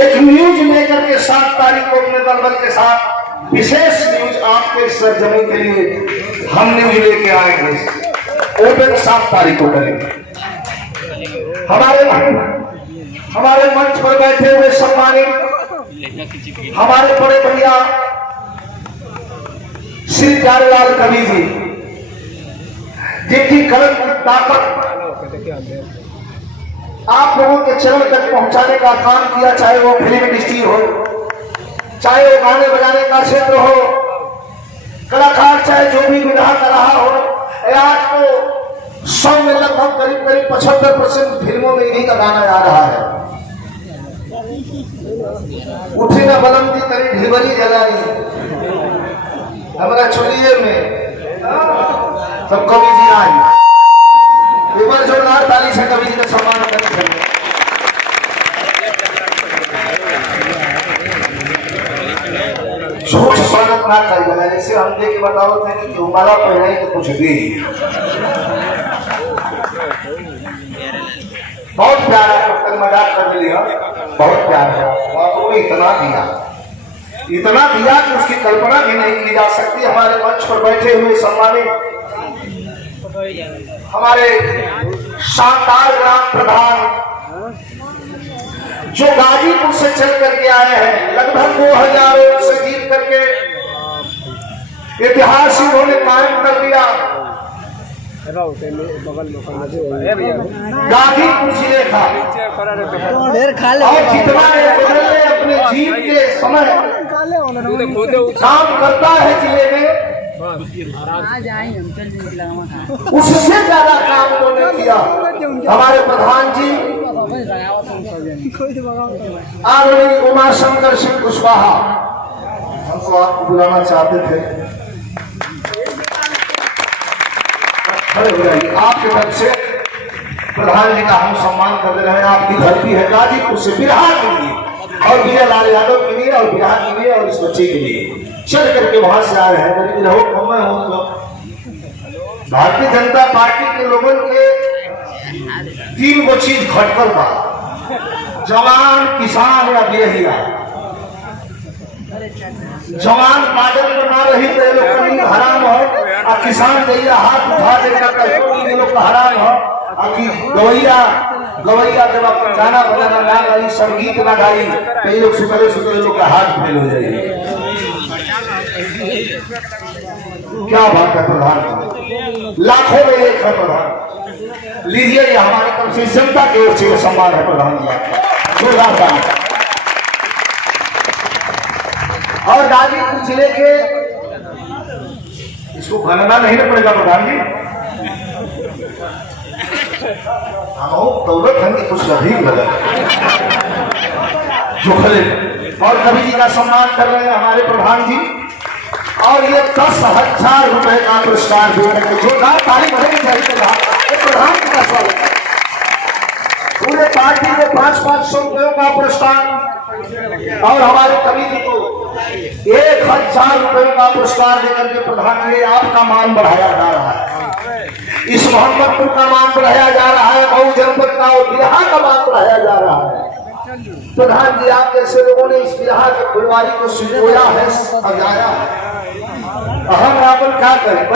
एक न्यूज लेकर के 7 तारीख को अपने दलबल के साथ विशेष न्यूज आपके सरजमी के लिए हम न्यूज लेके आएंगे। ओपन 7 तारीख को करेंगे। हमारे मंच पर बैठे हुए सम्मानित हमारे बड़े भैया श्री प्यारेलाल कवि जी, जिनकी कलम ताकत आप लोगों के चरण तक पहुंचाने का काम किया, चाहे वो फिल्म इंडस्ट्री हो, चाहे वो गाने बजाने का क्षेत्र हो, कलाकार चाहे जो भी विधा कर रहा हो। आज तो 100 में लगभग करीब 75% फिल्मों में इन्हीं का गाना आ रहा है। उठी न बलंदी करी ढिबरी जलाई हमारा चुलिए में सब कवि जी आई। एक बार जोरदार ताली से कवि जी का सम्मान करें। झूठ स्वागत ना करिएगा, जैसे हम देख के बताओ थे कि हमारा पहले तो कुछ भी बहुत प्यार है। मजाक कर लिया, बहुत प्यार है और इतना दिया कि उसकी कल्पना भी नहीं की जा सकती। हमारे मंच पर बैठे हुए सम्मानित हमारे शानदार ग्राम प्रधान जो गाजीपुर से चल करके आए हैं, लगभग 2000 वोट से जीत करके इतिहास उन्होंने कायम कर दिया। गाजीपुर जिले का और जितना अपने जीत के समय काम करता है जिले में, उससे ज्यादा काम उन्होंने किया। हमारे प्रधान जी आदरणीय उमाशंकर सिंह कुशवाहा, हमको आपको बुलाना चाहते थे, खड़े हो जाइए। आपके तरफ से प्रधान जी का हम सम्मान कर दे रहे हैं। आपकी धरती है गाजीपुर से बिहार के लिए और विजय लाल यादव के लिए और बिहार के लिए और इस बच्चे के लिए चल करके वहां से आ रहे हैं। गरीब रहो कम हो तो भारतीय जनता पार्टी के लोगों के 3 गो चीज खटकर बा, जवान, किसान या बेहिया। जवान बादल में ना रही तो ये लोग हराम हो, और किसान जैया हाथ उठा देकर ये लोग का हराम हो। गवैया जब अपना गाना बजाना ना गाई, संगीत ना गाई तो ये लोग सुतले लोग का हाथ फेल हो जाएगी। क्या बात है प्रधान, लाखों में एक है प्रधान। लीजिए ये हमारे तरफ से जनता की ओर से सम्मान है प्रधान जी आपका। और गाजीपुर जिले के इसको गणना नहीं ना पड़ेगा प्रधान जी, दौलत है कुछ अधिक लगा जो खले। और कवि जी का सम्मान कर रहे हैं हमारे प्रधान जी, और ये 10,000 रुपए का पुरस्कार दे रहे हैं। जो तारीख बढ़ेगी प्रधान जी का स्वागत है। पूरे पार्टी को 500 रुपयों का पुरस्कार और हमारे कवि जी को 1000 रुपयों का पुरस्कार देकर के प्रधान जी आपका मान बढ़ाया जा रहा है। इस मोहम्मदपुर का मान बढ़ाया जा रहा है, मऊ जनपद का और बिहार का मान बढ़ाया जा रहा है। प्रधान जी आप जैसे लोगों ने इस बिहार के फुलवारी को सुजोया है, सजाया है। हम यहाँ पर क्या करें।